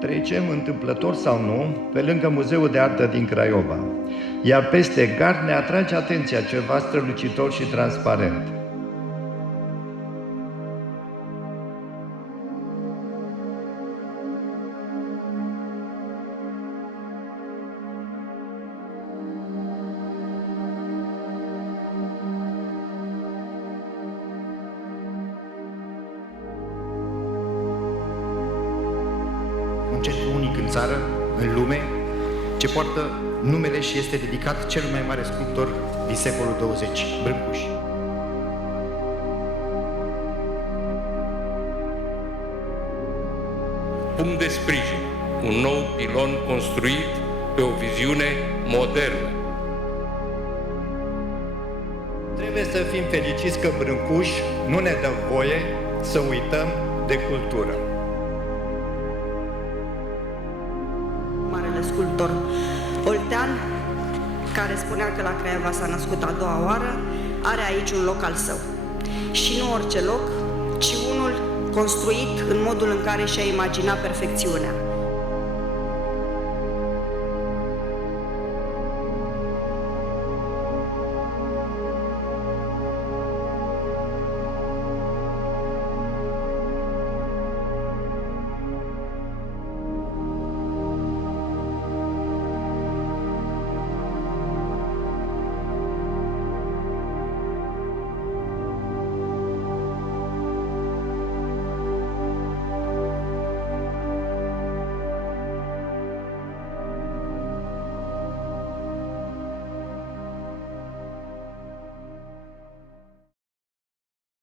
Trecem, întâmplător sau nu, pe lângă Muzeul de Artă din Craiova, iar peste gard ne atrage atenția ceva strălucitor și transparent. Un centru unic în țară, în lume, ce poartă numele și este dedicat cel mai mare sculptor din secolul 20, Brâncuș. Punct de sprijin, un nou pilon construit pe o viziune modernă. Trebuie să fim fericiți că Brâncuș nu ne dă voie să uităm de cultură. Marele sculptor oltean, care spunea că la Craiova s-a născut a doua oară, are aici un loc al său. Și nu orice loc, ci unul construit în modul în care și-a imaginat perfecțiunea.